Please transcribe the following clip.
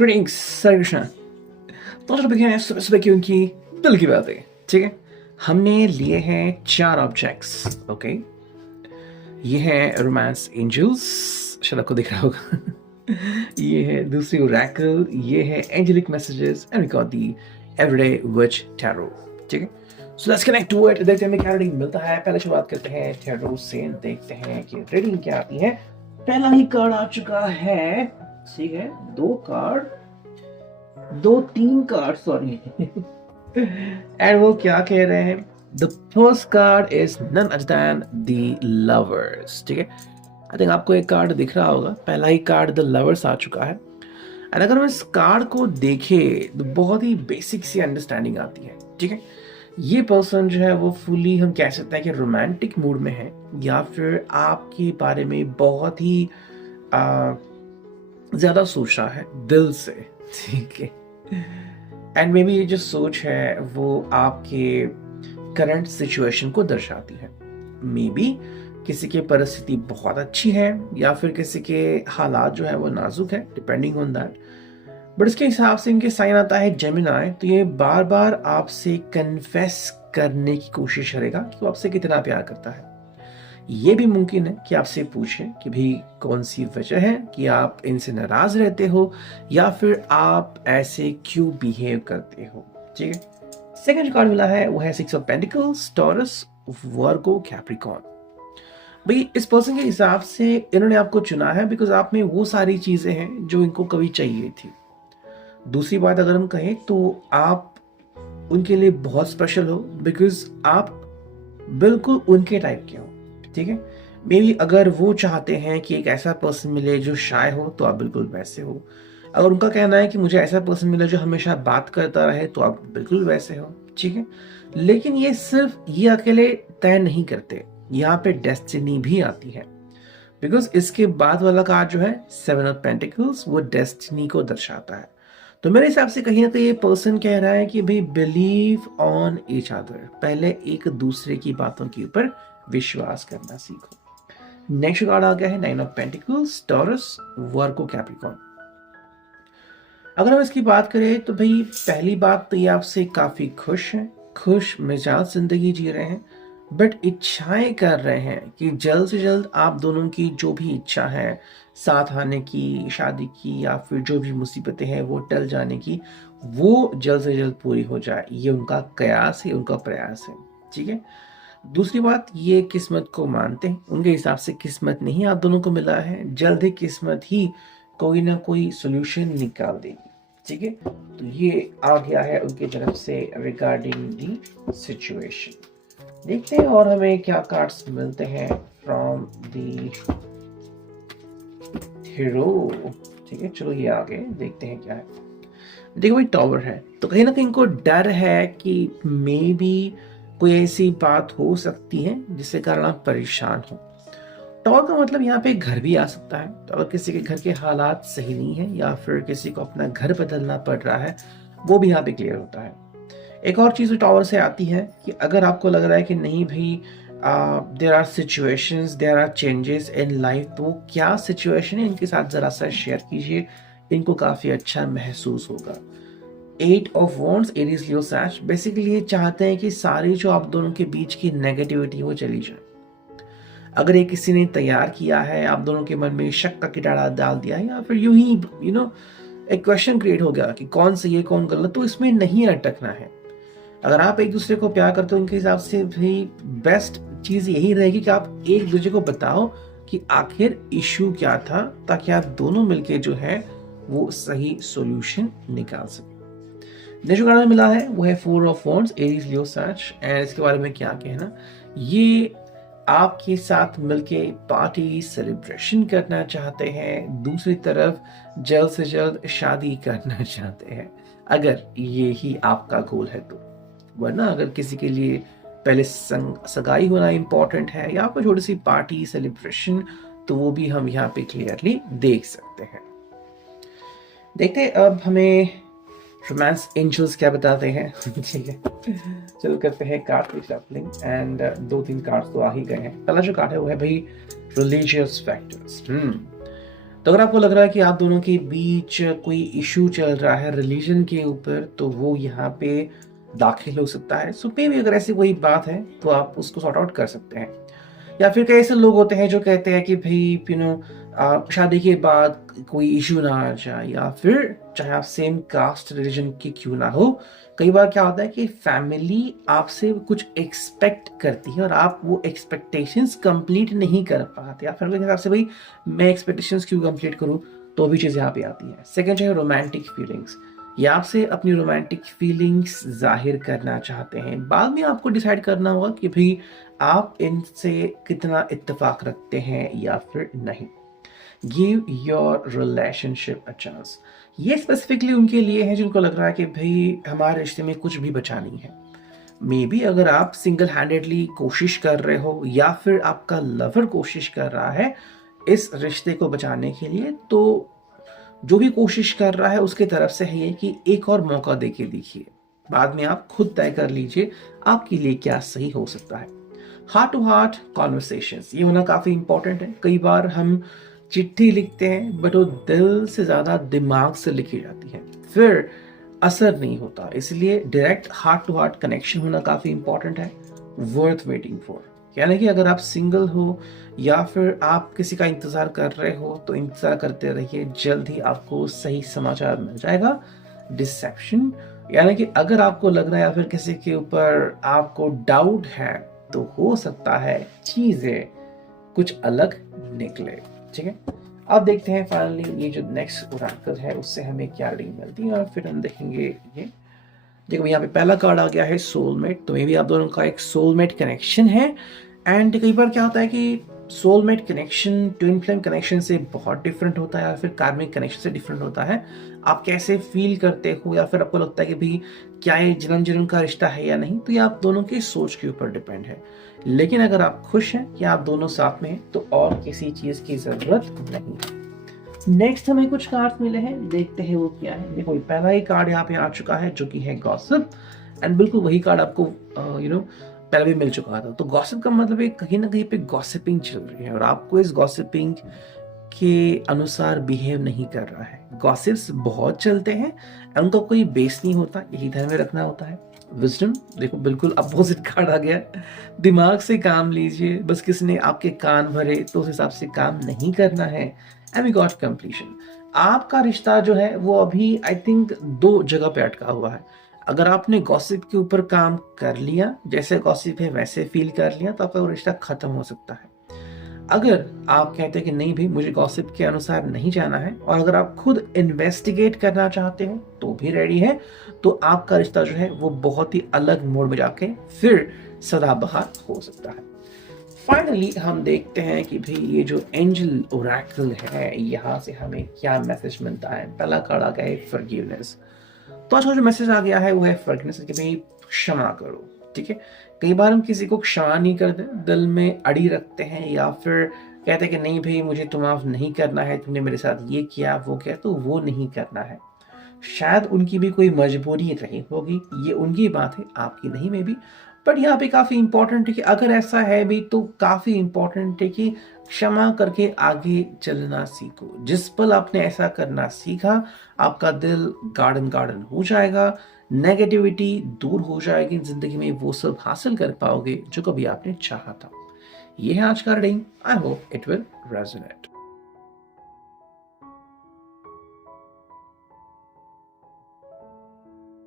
Greetings sir Krishna. तो आज topic है सुबह सुबह की उनकी दिल की बातें। ठीक है, हमने लिए हैं 4 ऑब्जेक्ट्स। ओके, ये है रोमांस एंजल्स, शायद आपको दिख रहा होगा। ये है दूसरी ओरेकल, ये है angelic messages and we got the everyday witch tarot. ठीक है, so let's connect to it, देखते हैं क्या रीडिंग मिलता है। पहले शुरुआत करते हैं टैरो से, देखते हैं कि रीडिंग क्या आती है। पहला ही कार्ड आ चुका है। ठीक है, 2 कार्ड, 3 कार्ड, सॉरी। एंड वो क्या कह रहे हैं? The first card is none other than the lovers. ठीक है, आई थिंक आपको एक कार्ड दिख रहा होगा, पहला ही कार्ड द लवर्स आ चुका है। एंड अगर हम इस कार्ड को देखें तो बहुत ही बेसिक सी अंडरस्टैंडिंग आती है। ठीक है, ये पर्सन जो है वो फुली हम कह सकते हैं कि रोमांटिक मूड में है, या फिर आपके बारे में बहुत ही ज्यादा सोच रहा है दिल से। ठीक है, एंड मे बी ये जो सोच है वो आपके करंट सिचुएशन को दर्शाती है। मे बी किसी की परिस्थिति बहुत अच्छी है या फिर किसी के हालात जो है वो नाजुक है, डिपेंडिंग ऑन दैट। बट इसके हिसाब से इनके साइन आता है जेमिनाई, तो ये बार बार आपसे कन्फेस करने की कोशिश करेगा कि वो आपसे कितना प्यार करता है। ये भी मुमकिन है कि आपसे पूछे कि भाई कौन सी वजह है कि आप इनसे नाराज रहते हो, या फिर आप ऐसे क्यों बिहेव करते हो। ठीक है, सेकंड जो कार्ड मिला है वो है 6 of pentacles, taurus, Virgo, Capricorn. भाई इस पर्सन के हिसाब से इन्होंने आपको चुना है बिकॉज आप में वो सारी चीजें हैं जो इनको कभी चाहिए थी। दूसरी बात अगर हम कहें तो आप उनके लिए बहुत स्पेशल हो बिकॉज आप बिल्कुल उनके टाइप के हो। ठीक है, मे बी अगर वो चाहते हैं कि एक ऐसा पर्सन मिले जो शाय हो तो आप बिल्कुल वैसे हो। अगर उनका कहना है कि मुझे ऐसा पर्सन मिले जो हमेशा बात करता रहे तो आप बिल्कुल वैसे हो। ठीक है, लेकिन ये सिर्फ ये अकेले तय नहीं करते, यहाँ पे डेस्टिनी भी आती है। बिकॉज इसके बाद वाला कार्ड जो है 7 ऑफ पेंटिकल्स, वो डेस्टिनी को दर्शाता है। तो मेरे हिसाब से कहीं ना कहीं ये पर्सन कह रहा है कि भाई बिलीव ऑन ईच अदर, पहले एक दूसरे की बातों के ऊपर विश्वास करना सीखो। नेक्स्ट कार्ड आ गया है 9 of pentacles, taurus, Virgo, Capricorn. अगर हम इसकी बात करें तो भाई पहली बात तो ये आपसे काफी खुश हैं, खुश मिजाज जिंदगी जी रहे हैं, बट इच्छाएं कर रहे हैं कि जल्द से जल्द आप दोनों की जो भी इच्छा है, साथ आने की, शादी की, या फिर जो भी मुसीबतें हैं वो टल जाने की, वो जल्द से जल्द पूरी हो जाए। ये उनका कयास है, उनका प्रयास है। ठीक है, दूसरी बात, ये किस्मत को मानते हैं, उनके हिसाब से किस्मत नहीं आप दोनों को मिला है, जल्द ही किस्मत ही कोई ना कोई सोल्यूशन निकाल देगी। ठीक है, तो ये आ गया है उनकी तरफ से रिगार्डिंग दी सिचुएशन। देखते हैं और हमें क्या कार्ड्स मिलते हैं फ्रॉम दी हीरो। ठीक है, चलो ये आगे देखते हैं क्या है। देखो भाई टॉवर है, तो कहीं ना कहीं इनको डर है कि मे बी कोई ऐसी बात हो सकती है जिसके कारण आप परेशान हो। टॉवर का मतलब यहाँ पे घर भी आ सकता है, तो अगर किसी के घर के हालात सही नहीं है या फिर किसी को अपना घर बदलना पड़ रहा है, वो भी यहाँ पे क्लियर होता है। एक और चीज टॉवर से आती है कि अगर आपको लग रहा है कि नहीं भाई there are situations, there are changes in life, तो वो क्या सिचुएशन है इनके साथ जरा सा शेयर कीजिए, इनको काफी अच्छा महसूस होगा। 8 ऑफ वॉन्ड्स, एरीज, लियो, सैज, बेसिकली ये चाहते हैं कि सारी जो आप दोनों के बीच की नेगेटिविटी वो चली जाए। अगर ये किसी ने तैयार किया है, आप दोनों के मन में शक का कीटाणु डाल दिया है, या फिर यूं ही एक क्वेश्चन क्रिएट हो गया कि कौन सही है कौन गलत, तो इसमें नहीं अटकना है। अगर आप एक दूसरे को प्यार करते हो, उनके हिसाब से भी बेस्ट चीज यही रहेगी कि आप एक दूसरे को बताओ कि आखिर इश्यू क्या था, ताकि आप दोनों मिलके जो है वो सही सॉल्यूशन निकाल सके। नेक्स्ट कार्ड मिला है वो है 4 ऑफ वॉन्ड्स, एरीज, लियो, सैज। एंड इसके बारे में क्या कहना, ये आपके साथ मिलके पार्टी सेलिब्रेशन करना चाहते हैं, दूसरी तरफ जल्द से जल्द शादी करना चाहते हैं, अगर ये ही आपका गोल है तो। वरना अगर किसी के लिए पहले सगाई होना इंपॉर्टेंट है या फिर छोटी सी पार्टी सेलिब्रेशन, तो वो भी हम यहाँ पे क्लियरली देख सकते हैं। देखते हैं अब हमें रोमांस एंजल्स क्या बताते हैं। ठीक है, चलो करते हैं कार्ड की शफलिंग। एंड 2-3 कार्ड तो आ ही गए हैं। पहला जो कार्ड है वो है भाई रिलीजियस फैक्टर्स। तो अगर आपको लग रहा है कि आप दोनों के बीच कोई इशू चल रहा है रिलीजन के ऊपर, तो वो यहाँ पे दाखिल हो सकता है। सो मे बी अगर ऐसी कोई बात है तो आप उसको सॉर्ट आउट कर सकते हैं। या फिर कई ऐसे लोग होते हैं जो कहते हैं कि भाई शादी के बाद कोई इशू ना आ जाए, या फिर चाहे आप सेम कास्ट रिलीजन की क्यों ना हो, कई बार क्या होता है कि फैमिली आपसे कुछ एक्सपेक्ट करती है और आप वो एक्सपेक्टेशंस कंप्लीट नहीं कर पाते, या फिर मेरे हिसाब से भाई मैं एक्सपेक्टेशंस क्यों कंप्लीट करूं, तो भी चीज़ यहाँ पे आती है। सेकेंड है रोमांटिक फीलिंग्स। ये आपसे अपनी रोमांटिक फीलिंग्स जाहिर करना चाहते हैं। बाद में आपको डिसाइड करना होगा कि भाई आप इनसे कितना इत्तेफाक रखते हैं या फिर नहीं। Give your relationship a chance. ये स्पेसिफिकली उनके लिए है जिनको लग रहा है कि भाई हमारे रिश्ते में कुछ भी बचा नहीं है। मे बी अगर आप सिंगल हैंडेडली कोशिश कर रहे हो या फिर आपका लवर कोशिश कर रहा है इस रिश्ते को बचाने के लिए, तो जो भी कोशिश कर रहा है उसके तरफ से है ये कि एक और मौका दे के देखिए। बाद में आप खुद तय कर लीजिए आपके लिए क्या सही हो सकता है। हार्ट टू हार्ट कॉन्वर्सेशंस ये होना काफ़ी इंपॉर्टेंट है। कई बार हम चिट्ठी लिखते हैं बट वो दिल से ज़्यादा दिमाग से लिखी जाती है, फिर असर नहीं होता। इसलिए direct heart to heart connection होना काफ़ी इंपॉर्टेंट है। वर्थ वेटिंग फॉर, यानी कि अगर आप सिंगल हो या फिर आप किसी का इंतज़ार कर रहे हो तो इंतज़ार करते रहिए, जल्द ही आपको सही समाचार मिल जाएगा। डिसेप्शन, यानी कि अगर आपको लग रहा है या फिर किसी के ऊपर आपको डाउट है तो हो सकता है चीज़ें कुछ अलग निकले। ठीक है, अब देखते हैं फाइनली ये जो नेक्स्ट ओरेकल है उससे हमें क्या रीडिंग मिलती है और फिर हम देखेंगे ये। देखो यहाँ पे पहला कार्ड आ गया है सोलमेट। तो मे भी आप दोनों का एक सोलमेट कनेक्शन है। एंड कई बार क्या होता है कि soulmate connection twin flame connection से बहुत डिफरेंट होता है या फिर कार्मिक कनेक्शन से डिफरेंट होता है। आप कैसे फील करते हो या फिर आपको लगता है कि भाई क्या ये जन्म जन्म का रिश्ता है या नहीं, तो ये आप दोनों की सोच के ऊपर डिपेंड है। लेकिन अगर आप खुश हैं कि आप दोनों साथ में हैं तो और किसी चीज की जरूरत नहीं। नेक्स्ट हमें कुछ कार्ड मिले हैं, देखते हैं वो क्या है। देखो पहला ही कार्ड यहाँ पे आ चुका है जो कि है गॉसिप। एंड बिल्कुल वही कार्ड आपको पहले भी मिल चुका था। तो गॉसिप का मतलब है कहीं ना कहीं पे गॉसिपिंग चल रही है और आपको इस गॉसिपिंग के अनुसार बिहेव नहीं कर रहा है। गॉसिप्स बहुत चलते हैं, उनका कोई बेस नहीं होता, यही ध्यान में रखना होता है। विजडम, देखो बिल्कुल अपोजिट कार्ड आ गया। दिमाग से काम लीजिए, बस किसी ने आपके कान भरे तो उस हिसाब से काम नहीं करना है। And we got completion. आपका रिश्ता जो है वो अभी आई थिंक दो जगह पे अटका हुआ है। अगर आपने गॉसिप के ऊपर काम कर लिया, जैसे गॉसिप है वैसे फील कर लिया, तो आपका वो रिश्ता खत्म हो सकता है। अगर आप कहते हैं कि नहीं भाई मुझे गॉसिप के अनुसार नहीं जाना है और अगर आप खुद इन्वेस्टिगेट करना चाहते हो तो भी रेडी है, तो आपका रिश्ता जो है वो बहुत ही अलग मोड में जाके फिर सदाबहार हो सकता है। फाइनली हम देखते हैं कि भाई ये जो एंजल ओरेकल है यहाँ से हमें क्या मैसेज मिलता है। पहला कार्ड आ गया है फॉरगिवनेस। तो आज का जो मैसेज आ गया है वो है फॉरगिवनेस कि भाई क्षमा करो। ठीक है, कई बार हम किसी को क्षमा नहीं करते, दिल में अड़ी रखते हैं या फिर कहते हैं कि नहीं भाई मुझे तो माफ नहीं करना है, तुमने मेरे साथ ये किया वो किया, तो वो नहीं करना है। शायद उनकी भी कोई मजबूरी रही होगी, ये उनकी बात है आपकी नहीं में भी। बट यहाँ पे काफी इंपॉर्टेंट है कि अगर ऐसा है भी तो काफी इंपॉर्टेंट है कि क्षमा करके आगे चलना सीखो। जिस पल आपने ऐसा करना सीखा आपका दिल गार्डन गार्डन हो जाएगा, नेगेटिविटी दूर हो जाएगी, जिंदगी में वो सब हासिल कर पाओगे जो कभी आपने चाहा था। ये है आज का reading. I hope it will resonate.